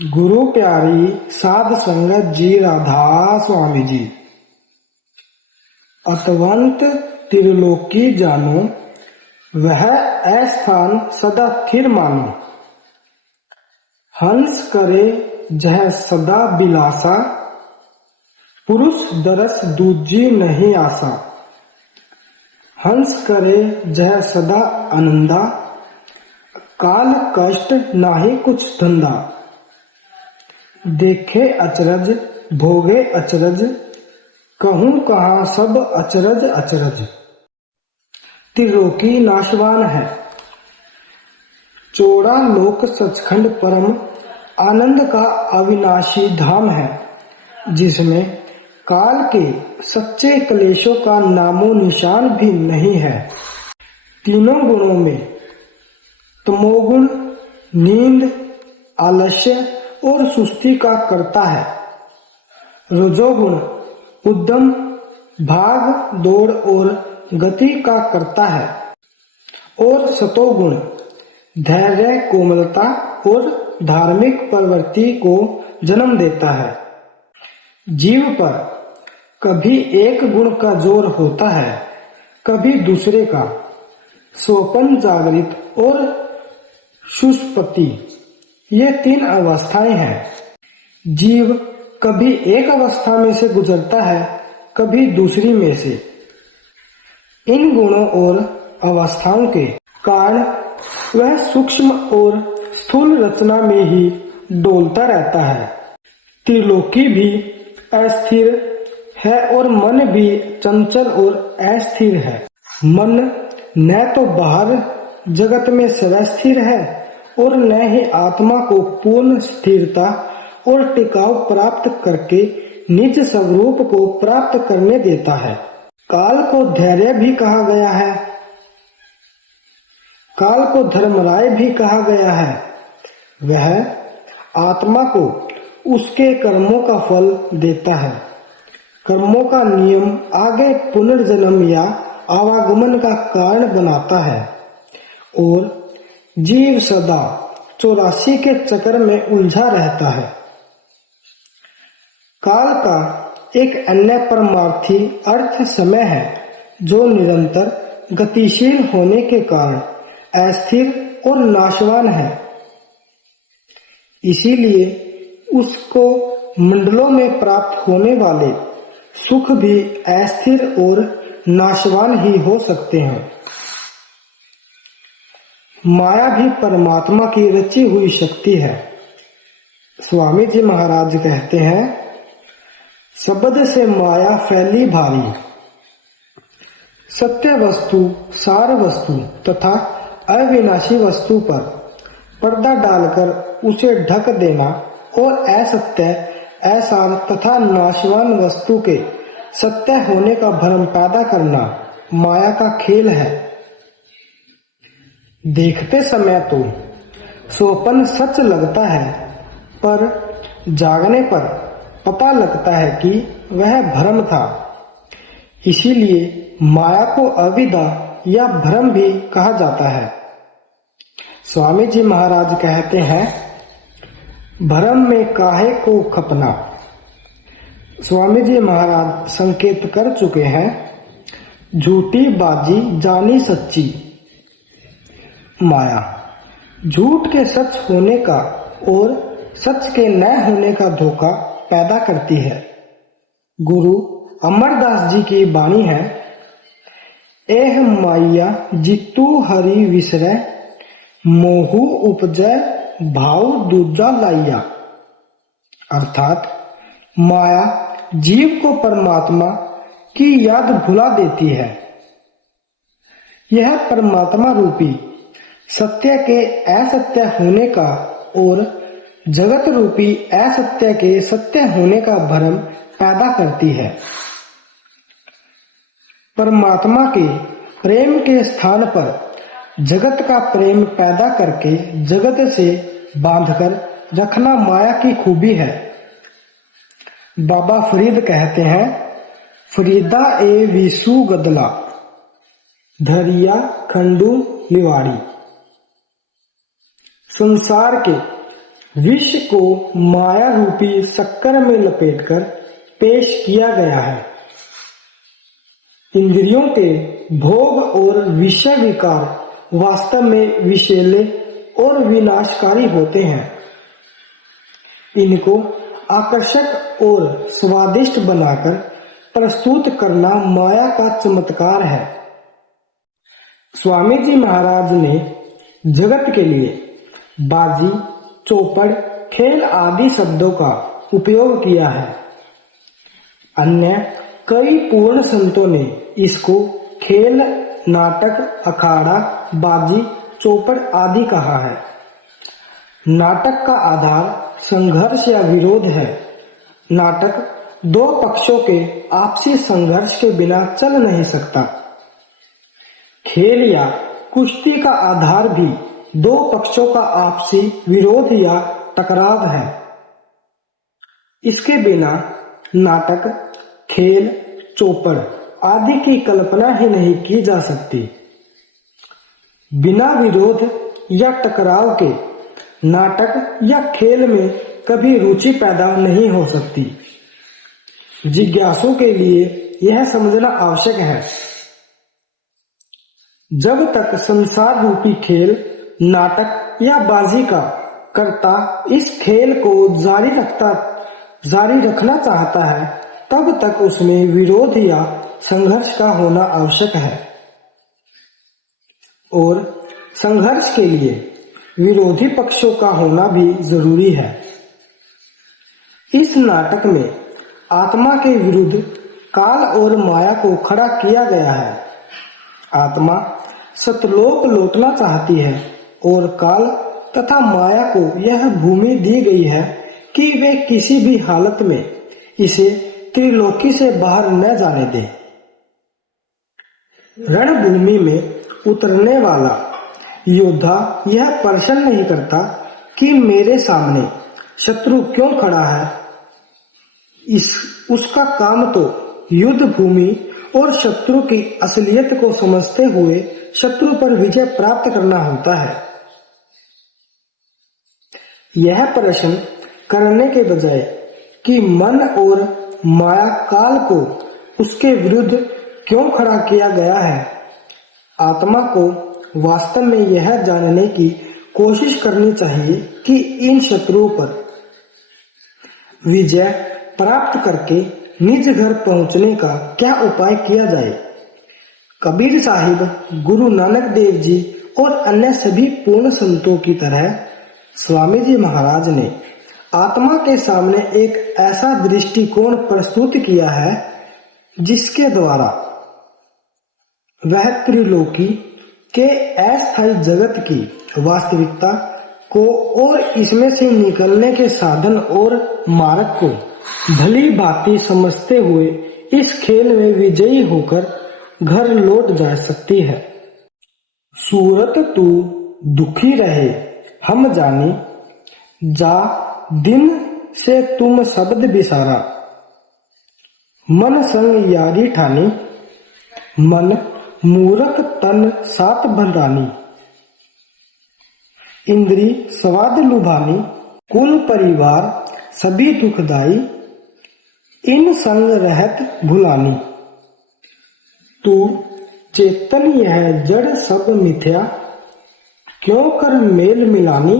गुरु प्यारी साध संगत जी राधा स्वामी जी। अतवंत त्रिलोकी जानो, वह अस्थान सदा थिर मानो। हंस करे जह सदा बिलासा, पुरुष दरस दूजी नहीं आसा। हंस करे जह सदा आनंदा, काल कष्ट नाही कुछ धंधा। देखे अचरज भोगे अचरज, कहूँ कहाँ सब अचरज अचरज। त्रिलोकी नाशवान है, चौड़ा लोक सचखंड परम आनंद का अविनाशी धाम है, जिसमें काल के सच्चे क्लेशों का नामो निशान भी नहीं है। तीनों गुणों में तमोगुण नींद, आलस्य और सुस्ती का करता है। रजोगुण उद्यम, भाग दौड़ और गति का करता है और सतोगुण धैर्य, कोमलता और धार्मिक प्रवृत्ति को जन्म देता है। जीव पर कभी एक गुण का जोर होता है, कभी दूसरे का। स्वप्न, जागृत और सुषुप्ति, ये तीन अवस्थाएं हैं। जीव कभी एक अवस्था में से गुजरता है, कभी दूसरी में से। इन गुणों और अवस्थाओं के कारण वह सूक्ष्म और स्थूल रचना में ही डोलता रहता है। त्रिलोकी भी अस्थिर है और मन भी चंचल और अस्थिर है। मन न तो बाहर जगत में स्थिर है और न ही आत्मा को पूर्ण स्थिरता और टिकाव प्राप्त करके निज स्वरूप को प्राप्त करने देता है। काल को धैर्य भी कहा गया है, काल को धर्मराय भी कहा गया है। वह आत्मा को उसके कर्मों का फल देता है। कर्मों का नियम आगे पुनर्जन्म या आवागमन का कारण बनाता है और जीव सदा 84 के चक्र में उलझा रहता है। काल का एक अन्य परमार्थी अर्थ समय है, जो निरंतर गतिशील होने के कारण अस्थिर और नाशवान है। इसीलिए उसको मंडलों में प्राप्त होने वाले सुख भी अस्थिर और नाशवान ही हो सकते हैं। माया भी परमात्मा की रची हुई शक्ति है। स्वामी जी महाराज कहते हैं, शब्द से माया फैली भारी। सत्य वस्तु, सार वस्तु तथा अविनाशी वस्तु पर पर्दा डालकर उसे ढक देना और असत्य, असार तथा नाशवान वस्तु के सत्य होने का भ्रम पैदा करना माया का खेल है। देखते समय तो स्वप्न सच लगता है, पर जागने पर पता लगता है कि वह भ्रम था। इसीलिए माया को अविद्या या भ्रम भी कहा जाता है। स्वामी जी महाराज कहते हैं, भ्रम में काहे को खपना। स्वामी जी महाराज संकेत कर चुके हैं, झूठी बाजी जानी सच्ची। माया झूठ के सच होने का और सच के न होने का धोखा पैदा करती है। गुरु अमरदास जी की वाणी है, एह माया जितु हरि विसरै, मोहु उपजै भाव दूजा लाइया। अर्थात माया जीव को परमात्मा की याद भुला देती है। यह परमात्मा रूपी सत्य के असत्य होने का और जगत रूपी असत्य के सत्य होने का भ्रम पैदा करती है। परमात्मा के प्रेम के स्थान पर जगत का प्रेम पैदा करके जगत से बांधकर रखना माया की खूबी है। बाबा फरीद कहते हैं, फरीदा ए विसु गदला, धरिया खंडू लिवाड़ी। संसार के विष को माया रूपी शक्कर में लपेटकर पेश किया गया है। इंद्रियों के भोग और विषय विकार वास्तव में विषैले और विनाशकारी होते हैं। इनको आकर्षक और स्वादिष्ट बनाकर प्रस्तुत करना माया का चमत्कार है। स्वामी जी महाराज ने जगत के लिए बाजी, चौपड़, खेल आदि शब्दों का उपयोग किया है। अन्य कई पूर्ण संतों ने इसको खेल, नाटक, अखाड़ा, बाजी, चौपड़ आदि कहा है। नाटक का आधार संघर्ष या विरोध है। नाटक दो पक्षों के आपसी संघर्ष के बिना चल नहीं सकता। खेल या कुश्ती का आधार भी दो पक्षों का आपसी विरोध या टकराव है। इसके बिना नाटक, खेल, चौपड़ आदि की कल्पना ही नहीं की जा सकती। बिना विरोध या टकराव के नाटक या खेल में कभी रुचि पैदा नहीं हो सकती। जिज्ञासु के लिए यह समझना आवश्यक है। जब तक संसार रूपी खेल, नाटक या बाजी का कर्ता इस खेल को जारी रखना चाहता है, तब तक उसमें विरोध या संघर्ष का होना आवश्यक है। और संघर्ष के लिए विरोधी पक्षों का होना भी जरूरी है। इस नाटक में आत्मा के विरुद्ध काल और माया को खड़ा किया गया है। आत्मा सतलोक लौटना चाहती है और काल तथा माया को यह भूमि दी गई है कि वे किसी भी हालत में इसे त्रिलोकी से बाहर न जाने दें। रणभूमि में उतरने वाला योद्धा यह प्रश्न नहीं करता कि मेरे सामने शत्रु क्यों खड़ा है। उसका काम तो युद्ध भूमि और शत्रु की असलियत को समझते हुए शत्रु पर विजय प्राप्त करना होता है। यह प्रश्न करने के बजाय कि मन और माया काल को उसके विरुद्ध क्यों खड़ा किया गया है, आत्मा को वास्तव में यह जानने की कोशिश करनी चाहिए कि इन शत्रुओं पर विजय प्राप्त करके निज घर पहुंचने का क्या उपाय किया जाए। कबीर साहिब, गुरु नानक देव जी और अन्य सभी पूर्ण संतों की तरह स्वामी जी महाराज ने आत्मा के सामने एक ऐसा दृष्टिकोण प्रस्तुत किया है जिसके द्वारा वह त्रिलोकी के अस्थायी जगत की वास्तविकता को और इसमें से निकलने के साधन और मार्ग को भली भांति समझते हुए इस खेल में विजयी होकर घर लौट जा सकती है। सूरत तू दुखी रहे हम जानी, जा दिन से तुम शब्द बिसारा। मन संग यारी ठानी, मन मूरख तन सात बंधानी। इंद्री स्वाद लुभानी, कुल परिवार सभी दुखदाई। इन संग रहत भुलानी, तू चेतन यह जड़ सब मिथ्या। क्यों कर मेल मिलानी,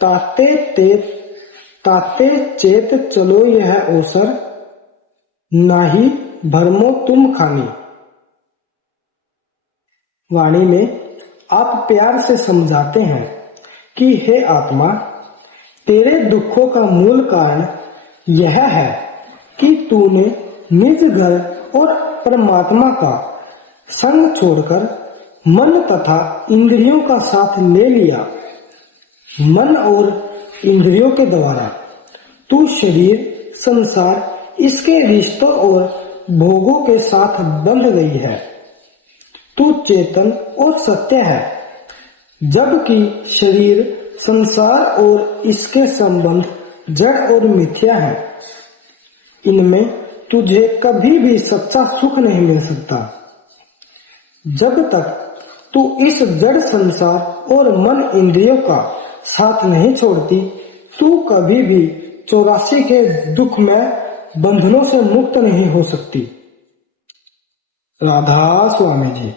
ताते चेत चलो यह अवसर। नाही भरमो तुम खानी। वाणी में आप प्यार से समझाते हैं कि हे आत्मा, तेरे दुखों का मूल कारण यह है कि तूने निज घर और परमात्मा का संग छोड़कर मन तथा इंद्रियों का साथ ले लिया। मन और इंद्रियों के द्वारा तू शरीर, संसार, इसके रिश्तों और भोगों के साथ बंध गई है। तू चेतन और सत्य है, जबकि शरीर, संसार और इसके संबंध जड़ और मिथ्या है। इनमें तुझे कभी भी सच्चा सुख नहीं मिल सकता। जब तक तू इस जड़ संसार और मन इंद्रियों का साथ नहीं छोड़ती, तू कभी भी 84 के दुख में बंधनों से मुक्त नहीं हो सकती। राधा स्वामी जी।